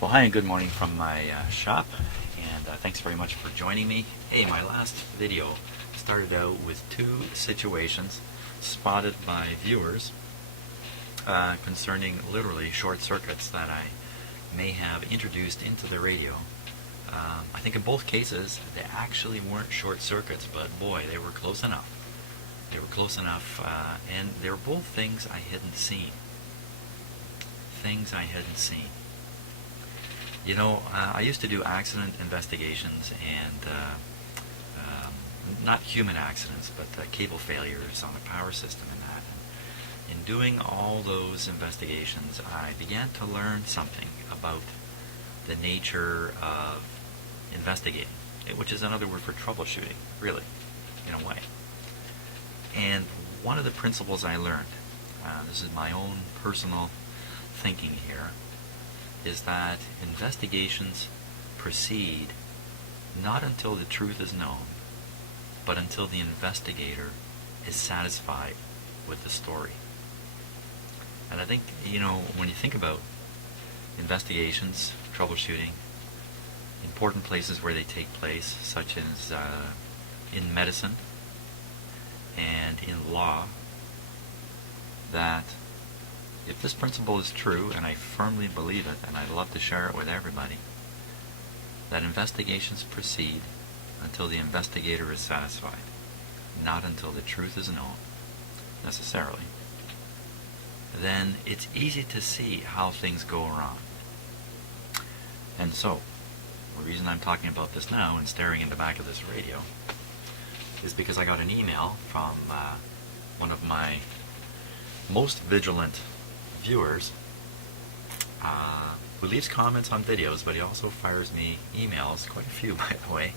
Well, hi and good morning from my shop, and thanks very much for joining me. Hey, my last video started out with two situations spotted by viewers concerning literally short circuits that I may have introduced into the radio. I think in both cases they actually weren't short circuits, but boy, they were close enough. They were close enough, and they were both things I hadn't seen. Things I hadn't seen. You know, I used to do accident investigations and not human accidents, but cable failures on a power system and that. And in doing all those investigations, I began to learn something about the nature of investigating, which is another word for troubleshooting, really, in a way. And one of the principles I learned, this is my own personal thinking here, is that investigations proceed not until the truth is known, but until the investigator is satisfied with the story. And I think, you know, when you think about investigations, troubleshooting, important places where they take place, such as in medicine and in law, that if this principle is true, and I firmly believe it, and I'd love to share it with everybody, that investigations proceed until the investigator is satisfied, not until the truth is known, necessarily, then it's easy to see how things go wrong. And so, the reason I'm talking about this now and staring in the back of this radio is because I got an email from one of my most vigilant viewers who leaves comments on videos, but he also fires me emails, quite a few by the way,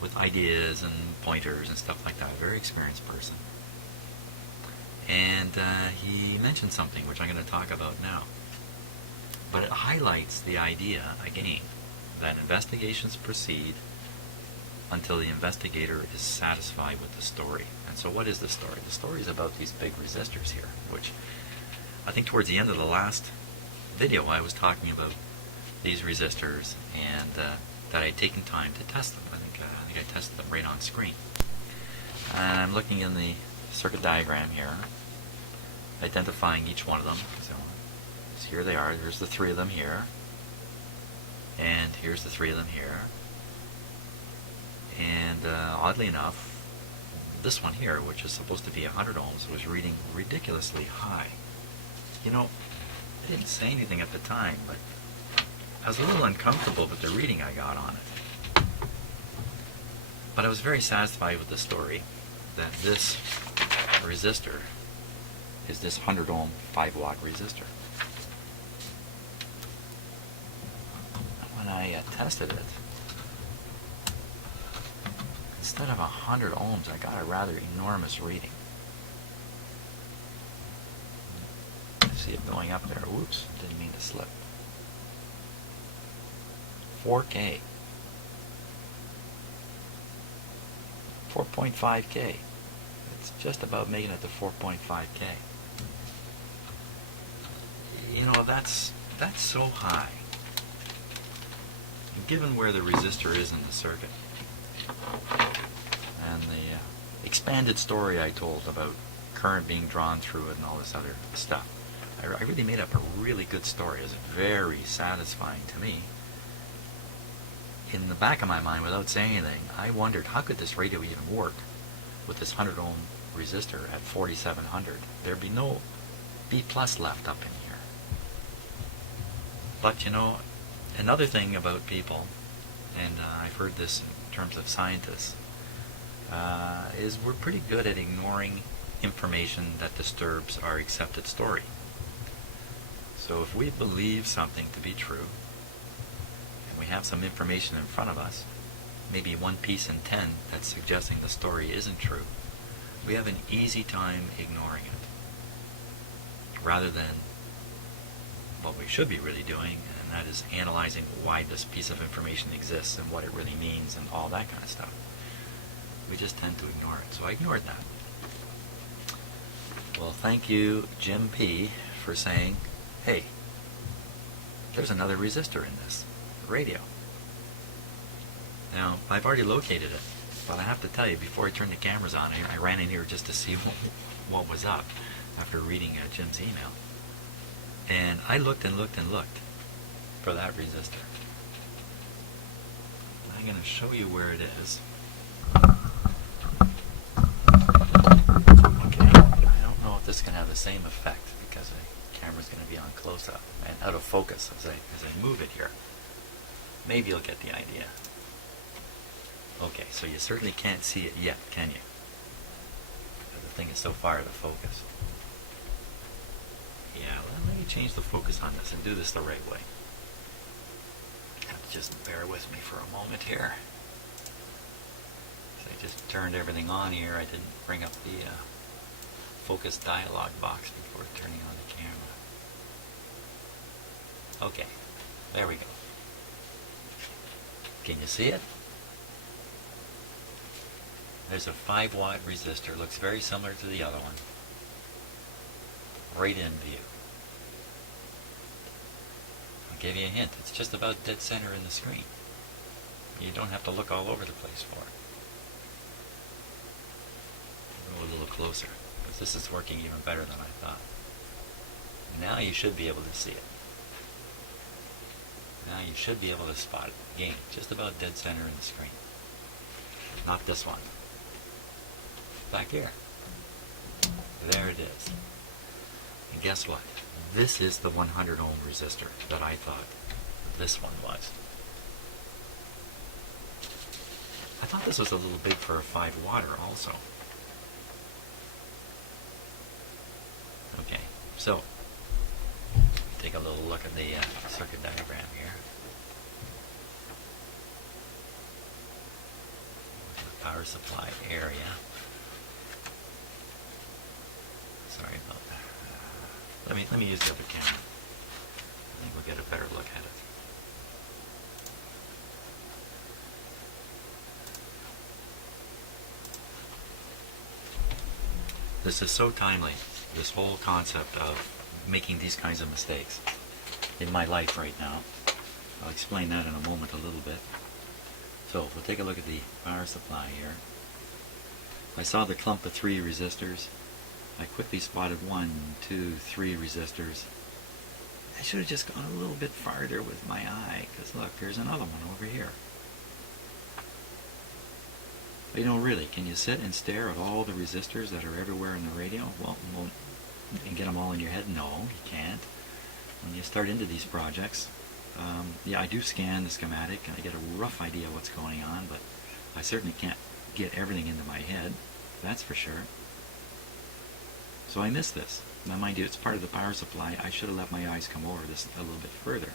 with ideas and pointers and stuff like that. A very experienced person. And he mentioned something which I'm going to talk about now. But it highlights the idea, again, that investigations proceed until the investigator is satisfied with the story. And so what is the story? The story is about these big resistors here, which I think towards the end of the last video I was talking about these resistors and that I had taken time to test them. I think I tested them right on screen. And I'm looking in the circuit diagram here, identifying each one of them. So here they are. There's the three of them here. And here's the three of them here. And oddly enough, this one here, which is supposed to be 100 ohms, was reading ridiculously high. You know, I didn't say anything at the time, but I was a little uncomfortable with the reading I got on it. But I was very satisfied with the story that this resistor is this 100 ohm 5 watt resistor. When I tested it, instead of 100 ohms, I got a rather enormous reading. See it going up there. Whoops, didn't mean to slip. 4K. 4.5K. It's just about making it to 4.5K. You know, that's so high. And given where the resistor is in the circuit, and the expanded story I told about current being drawn through it and all this other stuff, I really made up a really good story. It was very satisfying to me. In the back of my mind, without saying anything, I wondered how could this radio even work with this 100 ohm resistor at 4700. There'd be no B plus left up in here. But you know, another thing about people, and I've heard this in terms of scientists, is we're pretty good at ignoring information that disturbs our accepted story. So if we believe something to be true, and we have some information in front of us, maybe one piece in 10 that's suggesting the story isn't true, we have an easy time ignoring it, rather than what we should be really doing, and that is analyzing why this piece of information exists and what it really means and all that kind of stuff. We just tend to ignore it. So I ignored that. Well, thank you, Jim P., for saying, hey, there's another resistor in this radio. Now, I've already located it, but I have to tell you, before I turned the cameras on, I ran in here just to see what was up after reading Jim's email. And I looked and looked and looked for that resistor. I'm going to show you where it is. Okay, I don't know if this is going to have the same effect because the camera's going to be on close-up and out of focus as I move it here. Maybe you'll get the idea. Okay, so you certainly can't see it yet, can you? Because the thing is so far out of focus. Yeah, let me change the focus on this and do this the right way. Just bear with me for a moment here. So I just turned everything on here. I didn't bring up the focus dialog box before turning on the camera. Okay, there we go. Can you see it? There's a 5-watt resistor. Looks very similar to the other one. Right in view. I'll give you a hint. It's just about dead center in the screen. You don't have to look all over the place for it. Go a little closer, because this is working even better than I thought. Now you should be able to see it. Now you should be able to spot it. Again, just about dead center in the screen. Not this one. Back here. There it is. And guess what? This is the 100 ohm resistor that I thought this one was. I thought this was a little big for a 5-watter also. Okay, so take a little look at the circuit diagram here. The power supply area. Sorry about that. Let me use the other camera. I think we'll get a better look at it. This is so timely, this whole concept of making these kinds of mistakes in my life right now. I'll explain that in a moment a little bit. So we'll take a look at the power supply here. I saw the clump of 3 resistors. I quickly spotted 1, 2, 3 resistors. I should have just gone a little bit farther with my eye, because look, there's another one over here. But you know, really, can you sit and stare at all the resistors that are everywhere in the radio? Well, and get them all in your head? No, you can't. When you start into these projects, yeah, I do scan the schematic, and I get a rough idea what's going on, but I certainly can't get everything into my head, that's for sure. So I missed this. Now mind you, it's part of the power supply. I should have let my eyes come over this a little bit further.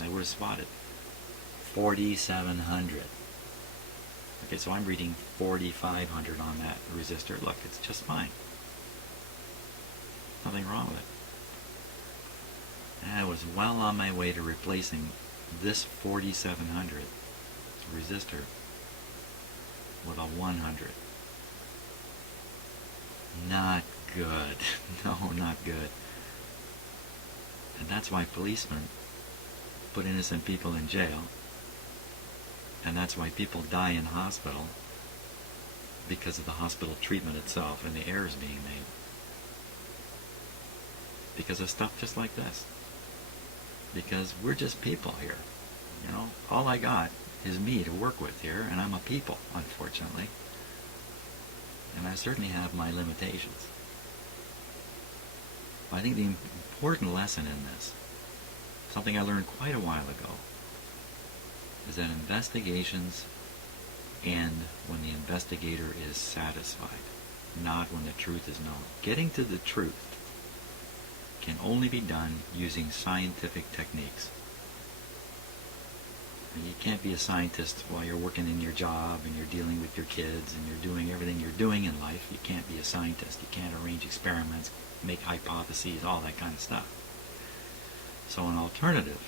I would have spotted 4,700. Okay, so I'm reading 4,500 on that resistor. Look, it's just fine. Nothing wrong with it. And I was well on my way to replacing this 4,700 resistor with a 100. Not good. No, not good. And that's why policemen put innocent people in jail. And that's why people die in hospital, because of the hospital treatment itself and the errors being made. Because of stuff just like this. Because we're just people here. You know, all I got is me to work with here, and I'm a people, unfortunately. And I certainly have my limitations. I think the important lesson in this, something I learned quite a while ago, is that investigations end when the investigator is satisfied, not when the truth is known. Getting to the truth can only be done using scientific techniques. And you can't be a scientist while you're working in your job and you're dealing with your kids and you're doing everything you're doing in life. You can't be a scientist. You can't arrange experiments, make hypotheses, all that kind of stuff. So an alternative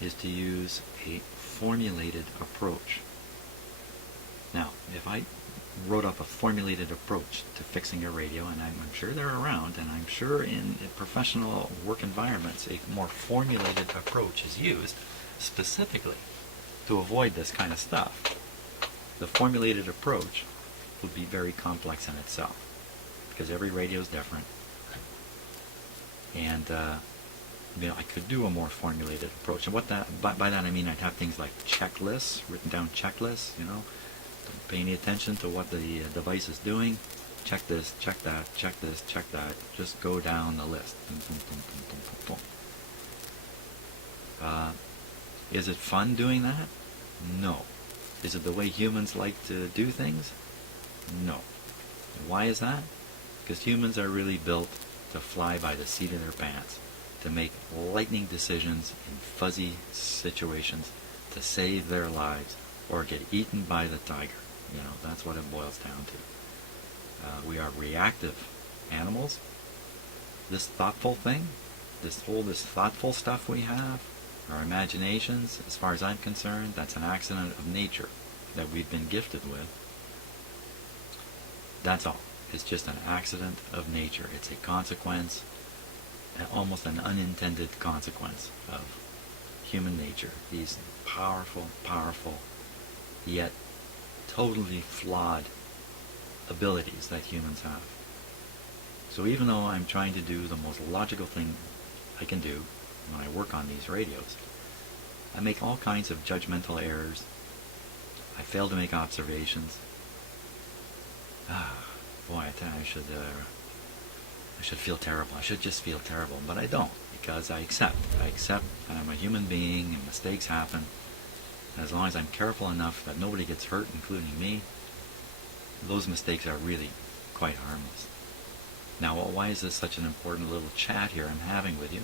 is to use a formulated approach. Now, if I wrote up a formulated approach to fixing a radio, and I'm sure they're around, and I'm sure in professional work environments a more formulated approach is used specifically to avoid this kind of stuff. The formulated approach would be very complex in itself, because every radio is different, and I could do a more formulated approach. And by that I mean I'd have things like checklists, written down checklists. Don't pay any attention to what the device is doing. Check this, check that, check this, check that. Just go down the list. Boom, boom, boom, boom, boom, boom, boom. Is it fun doing that? No. Is it the way humans like to do things? No. Why is that? Because humans are really built to fly by the seat of their pants, to make lightning decisions in fuzzy situations, to save their lives, or get eaten by the tiger. That's what it boils down to. We are reactive animals. This thoughtful thing, this thoughtful stuff we have, our imaginations, as far as I'm concerned, that's an accident of nature that we've been gifted with. That's all. It's just an accident of nature. It's a consequence, almost an unintended consequence of human nature. These powerful, yet totally flawed abilities that humans have. So even though I'm trying to do the most logical thing I can do when I work on these radios, I make all kinds of judgmental errors. I fail to make observations. Boy, I tell you, I should feel terrible. I should just feel terrible, but I don't, because I accept that I'm a human being and mistakes happen. And as long as I'm careful enough that nobody gets hurt, including me, those mistakes are really quite harmless. Now, why is this such an important little chat here I'm having with you?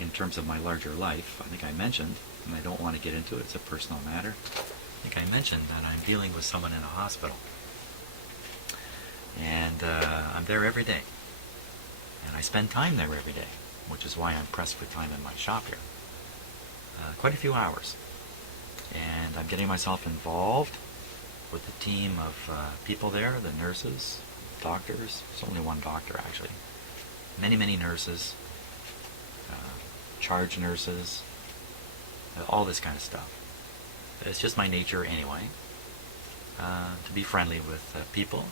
In terms of my larger life, I think I mentioned, and I don't want to get into it, it's a personal matter. I think I mentioned that I'm dealing with someone in a hospital. And I'm there every day. And I spend time there every day, which is why I'm pressed for time in my shop here. Quite a few hours. And I'm getting myself involved with the team of people there, the nurses, doctors. There's only one doctor, actually. Many nurses, charge nurses, all this kind of stuff. It's just my nature anyway, to be friendly with people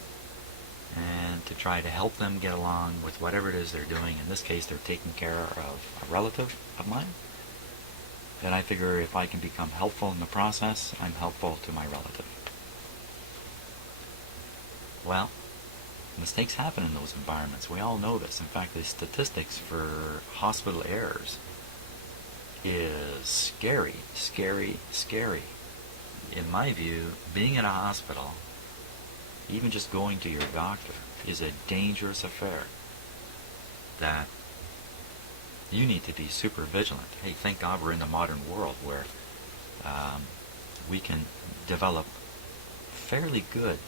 and to try to help them get along with whatever it is they're doing. In this case, they're taking care of a relative of mine. And I figure if I can become helpful in the process, I'm helpful to my relative. Well, mistakes happen in those environments. We all know this. In fact, the statistics for hospital errors is scary. In my view, being in a hospital, even just going to your doctor, is a dangerous affair that you need to be super vigilant. Hey, thank God we're in the modern world where we can develop fairly good,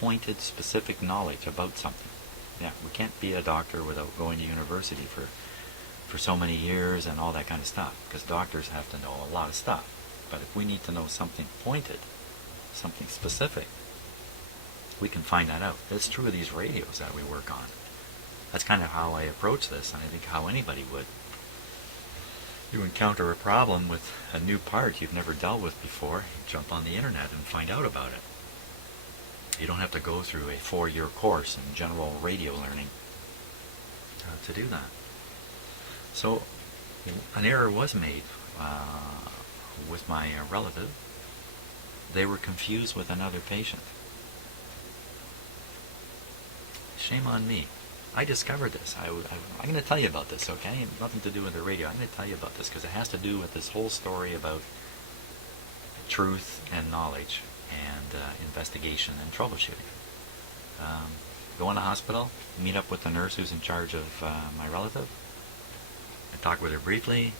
pointed, specific knowledge about something. Yeah, we can't be a doctor without going to university for so many years and all that kind of stuff, because doctors have to know a lot of stuff. But if we need to know something pointed, something specific, we can find that out. It's true of these radios that we work on. That's kind of how I approach this, and I think how anybody would. You encounter a problem with a new part you've never dealt with before, you jump on the internet and find out about it. You don't have to go through a 4-year course in general radio learning to do that. So, an error was made with my relative. They were confused with another patient. Shame on me. I discovered this. I'm going to tell you about this, okay? Nothing to do with the radio. I'm going to tell you about this because it has to do with this whole story about truth and knowledge and investigation and troubleshooting. Go in the hospital, meet up with the nurse who's in charge of my relative. I talk with her briefly.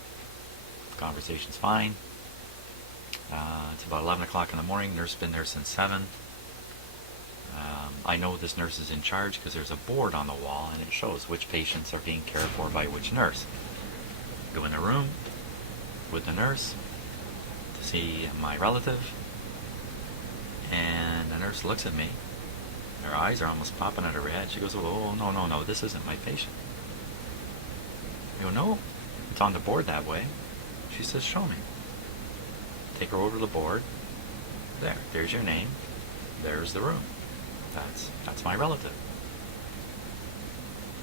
Conversation's fine. It's about 11 o'clock in the morning. Nurse's been there since 7. I know this nurse is in charge because there's a board on the wall and it shows which patients are being cared for by which nurse. Go in the room with the nurse to see my relative, And the nurse looks at me. Her eyes are almost popping out of her head. She goes, "Oh, no, no, no, this isn't my patient." I go, "No, it's on the board that way." She says, "Show me." Take her over to the board. There's your name. There's the room. That's my relative.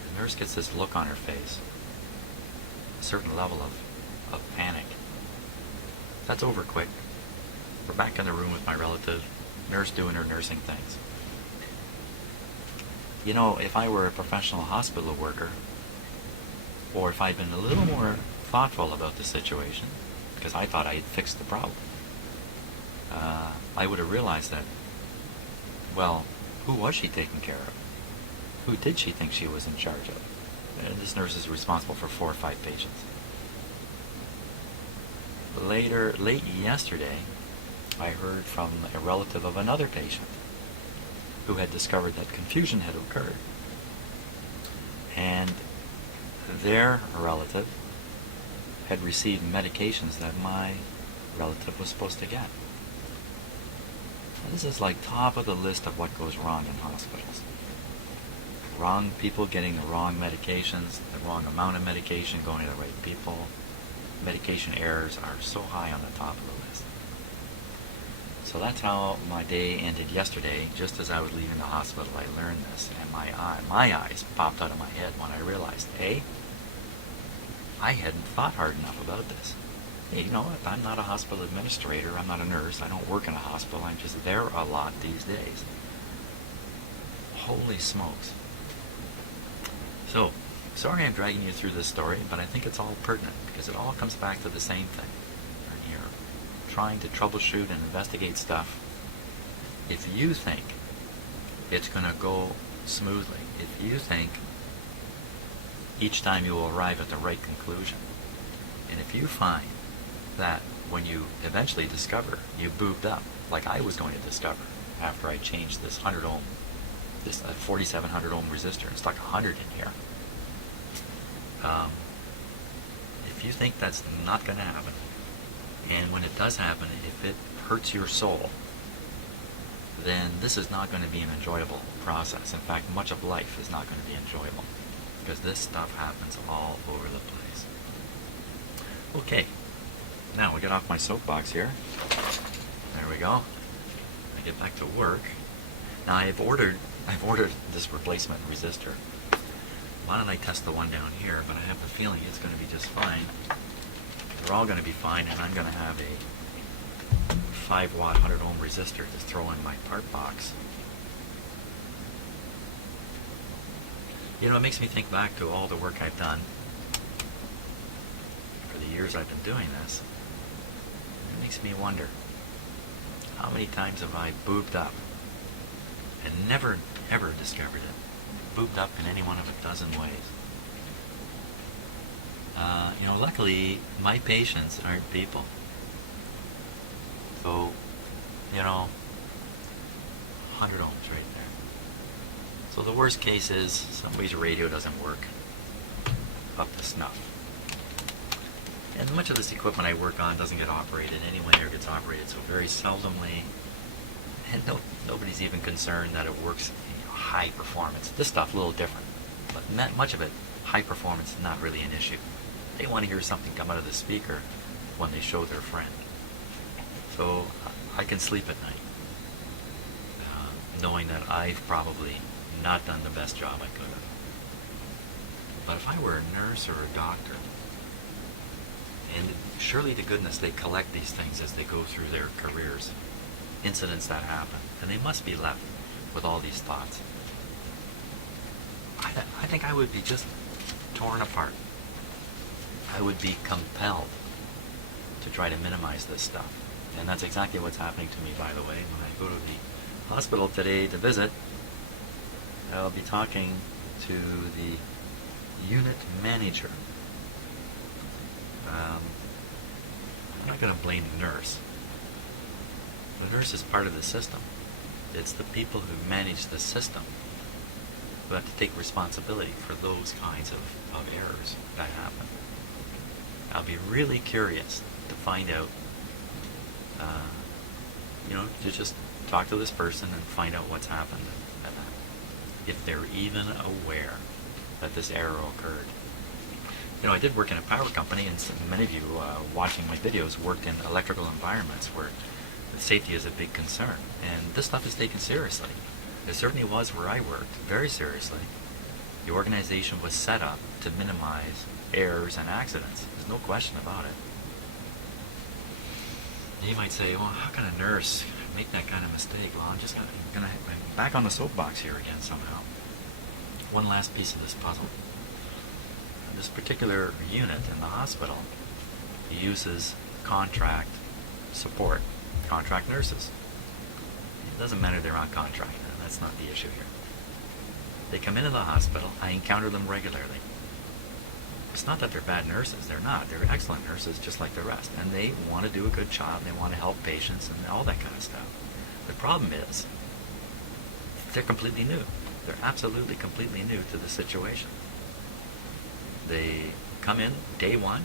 The nurse gets this look on her face, a certain level of panic. That's over quick. We're back in the room with my relative, nurse doing her nursing things. You know, if I were a professional hospital worker, or if I'd been a little more thoughtful about the situation, because I thought I had fixed the problem, I would have realized that, well, who was she taking care of? Who did she think she was in charge of? This nurse is responsible for 4 or 5 patients. Late yesterday, I heard from a relative of another patient who had discovered that confusion had occurred. And their relative had received medications that my relative was supposed to get. Now, this is like top of the list of what goes wrong in hospitals. Wrong people getting the wrong medications, the wrong amount of medication going to the right people. Medication errors are so high on the top of the list. So that's how my day ended yesterday. Just as I was leaving the hospital, I learned this, and my eyes popped out of my head when I realized, A, I hadn't thought hard enough about this. Hey, you know what? I'm not a hospital administrator. I'm not a nurse. I don't work in a hospital. I'm just there a lot these days. Holy smokes. So, sorry I'm dragging you through this story, but I think it's all pertinent because it all comes back to the same thing. When you're trying to troubleshoot and investigate stuff, if you think it's going to go smoothly, if you think each time you will arrive at the right conclusion, and if you find that when you eventually discover you boobed up, like I was going to discover after I changed this 100 ohm, this 4700 ohm resistor and stuck 100 in here, if you think that's not going to happen, and when it does happen, if it hurts your soul, then this is not going to be an enjoyable process. In fact, much of life is not going to be enjoyable because this stuff happens all over the place. Okay, now we get off my soapbox here. There we go. I get back to work. Now I've ordered this replacement resistor. Why don't I test the one down here? But I have the feeling it's going to be just fine. They're all going to be fine, and I'm going to have a 5 watt 100 ohm resistor to throw in my part box. You know, it makes me think back to all the work I've done for the years I've been doing this. It makes me wonder, how many times have I boobed up and never ever discovered it? Boobed up in any one of a dozen ways. You know, luckily my patients aren't people. So, you know, 100 ohms right there. So the worst case is somebody's radio doesn't work up to snuff. And much of this equipment I work on doesn't get operated anyway, or gets operated so very seldomly. And nobody's even concerned that it works, you know, high performance. This stuff a little different, but much of it, high performance, is not really an issue. They want to hear something come out of the speaker when they show their friend. So I can sleep at night, knowing that I've probably not done the best job I could have. But if I were a nurse or a doctor, and surely to goodness they collect these things as they go through their careers, incidents that happen, and they must be left with all these thoughts. I think I would be just torn apart. I would be compelled to try to minimize this stuff. And that's exactly what's happening to me, by the way. When I go to the hospital today to visit, I'll be talking to the unit manager. I'm not going to blame the nurse. The nurse is part of the system. It's the people who manage the system who have to take responsibility for those kinds of errors that happen. I'll be really curious to find out, to just talk talk to this person and find out what's happened, and if they're even aware that this error occurred. You know, I did work in a power company, and many of you watching my videos worked in electrical environments where safety is a big concern, and this stuff is taken seriously. It certainly was where I worked, very seriously. The organization was set up to minimize errors and accidents. There's no question about it. You might say, well, how can a nurse make that kind of mistake? Well, I'm back on the soapbox here again somehow. One last piece of this puzzle. This particular unit in the hospital uses contract support, contract nurses. It doesn't matter they're on contract, that's not the issue here. They come into the hospital, I encounter them regularly. It's not that they're bad nurses, they're not. They're excellent nurses just like the rest. And they want to do a good job, they want to help patients and all that kind of stuff. The problem is, they're completely new. They're absolutely completely new to the situation. They come in day one,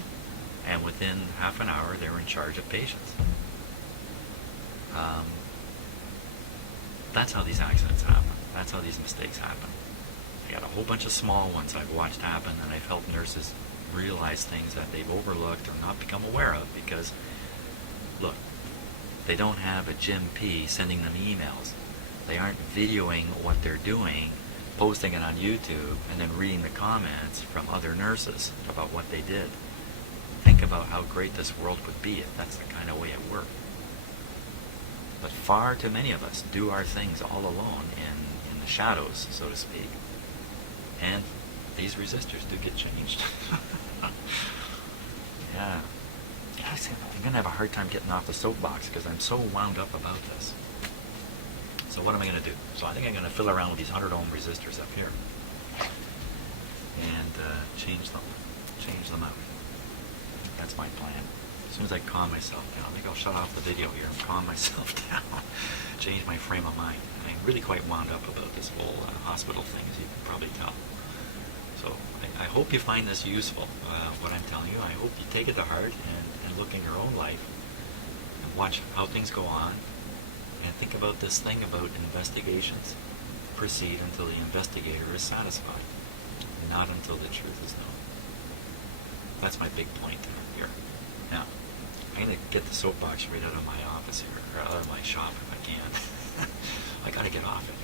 and within half an hour they're in charge of patients. That's how these accidents happen. That's how these mistakes happen. I got a whole bunch of small ones I've watched happen, and I've helped nurses realize things that they've overlooked or not become aware of because, look, they don't have a Jim P sending them emails. They aren't videoing what they're doing, posting it on YouTube, and then reading the comments from other nurses about what they did. Think about how great this world would be if that's the kind of way it worked. But far too many of us do our things all alone in the shadows, so to speak. And these resistors do get changed. Yeah. I'm going to have a hard time getting off the soapbox because I'm so wound up about this. So what am I going to do? So I think I'm going to fill around with these 100 ohm resistors up here and change them out. That's my plan. As soon as I calm myself down, maybe I'll shut off the video here and calm myself down, change my frame of mind. I'm really quite wound up about this whole hospital thing, as you can probably tell. So I hope you find this useful, what I'm telling you. I hope you take it to heart and look in your own life and watch how things go on and think about this thing about investigations. Proceed until the investigator is satisfied, not until the truth is known. That's my big point here. Now, I'm going to get the soapbox right out of my office here, or out of my shop if I can. I got to get off it.